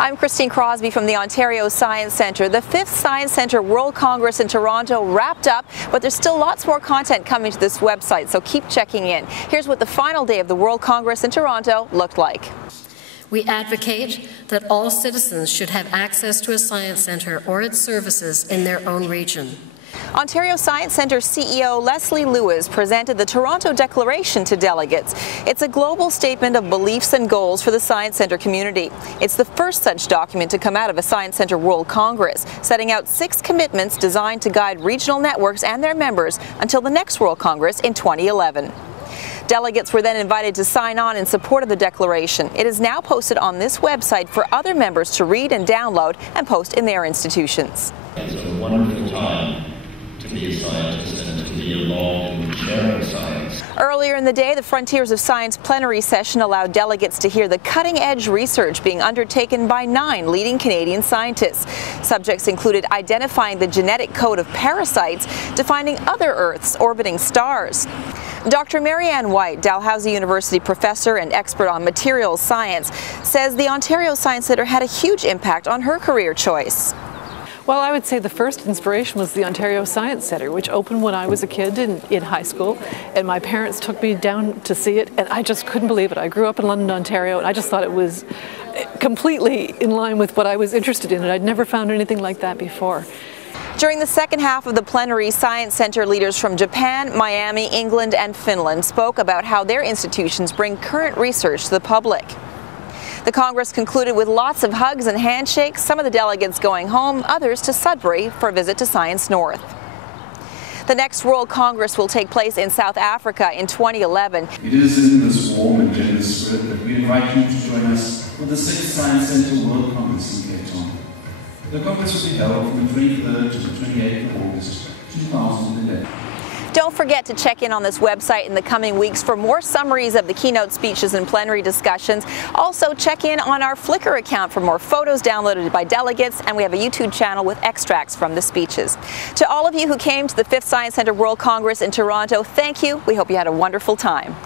I'm Christine Crosby from the Ontario Science Centre. The 5th Science Centre World Congress in Toronto wrapped up, but there's still lots more content coming to this website, so keep checking in. Here's what the final day of the World Congress in Toronto looked like. We advocate that all citizens should have access to a science centre or its services in their own region. Ontario Science Centre CEO Leslie Lewis presented the Toronto Declaration to delegates. It's a global statement of beliefs and goals for the Science Centre community. It's the first such document to come out of a Science Centre World Congress, setting out 6 commitments designed to guide regional networks and their members until the next World Congress in 2011. Delegates were then invited to sign on in support of the declaration. It is now posted on this website for other members to read and download and post in their institutions. It's a wonderful time to be a scientist and to be involved in sharing science. Earlier in the day, the Frontiers of Science plenary session allowed delegates to hear the cutting-edge research being undertaken by 9 leading Canadian scientists. Subjects included identifying the genetic code of parasites to finding other Earths orbiting stars. Dr. Marianne White, Dalhousie University professor and expert on materials science, says the Ontario Science Centre had a huge impact on her career choice. Well, I would say the first inspiration was the Ontario Science Centre, which opened when I was a kid in high school, and my parents took me down to see it, and I just couldn't believe it. I grew up in London, Ontario, and I just thought it was completely in line with what I was interested in, and I'd never found anything like that before. During the second half of the plenary, Science Centre leaders from Japan, Miami, England, and Finland spoke about how their institutions bring current research to the public. The Congress concluded with lots of hugs and handshakes, some of the delegates going home, others to Sudbury for a visit to Science North. The next World Congress will take place in South Africa in 2011. It is in this warm and generous spirit that we invite you to join us for the 6th Science Centre World Congress in Cape Town. The Congress will be held from the 23rd to the 28th of August, 2011. Don't forget to check in on this website in the coming weeks for more summaries of the keynote speeches and plenary discussions. Also, check in on our Flickr account for more photos downloaded by delegates, and we have a YouTube channel with extracts from the speeches. To all of you who came to the 5th Science Centre World Congress in Toronto, thank you. We hope you had a wonderful time.